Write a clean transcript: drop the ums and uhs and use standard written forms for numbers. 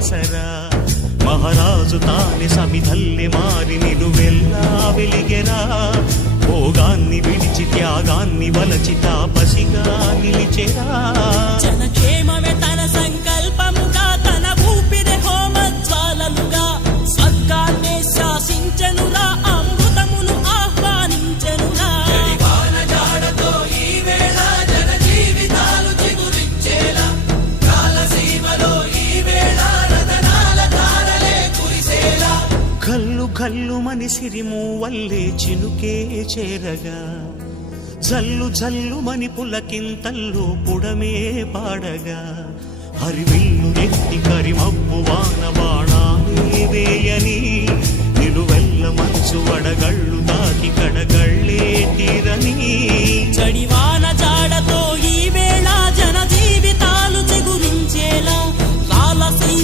ఆసరా మహారాజు తానే సమిధల్లె మారి నిలువెల్లా వెలిగెరా భోగాన్ని విడిచి త్యాగాన్ని వలచి తాపసిగా నిలిచెరా జనక్షేమమే తన సంకల్పముగా తన ఊపిరి హోమజ్వాలలుగా స్వర్గాన్నే శాసించెనురా అమృతమును ఆహ్వానించెనురా జాడతో ఈ వేళ జన జీవితాలు చిగురించేలా కాలసీమలో ఈ వేళ రతనాల ధారలే కురిసేలా కల్లు కల్లు మని సిరిము వల్లే చినుకే చేరగా జల్లు జల్లు మని పులకింతల్లు పుడమే పాడగా హరివిల్లు నెత్తి కరిమబ్బు వాన బాణాలే వేయని నిలువెల్ల మనసు వడగళ్ళు తాకి కడగళ్ళే తీరని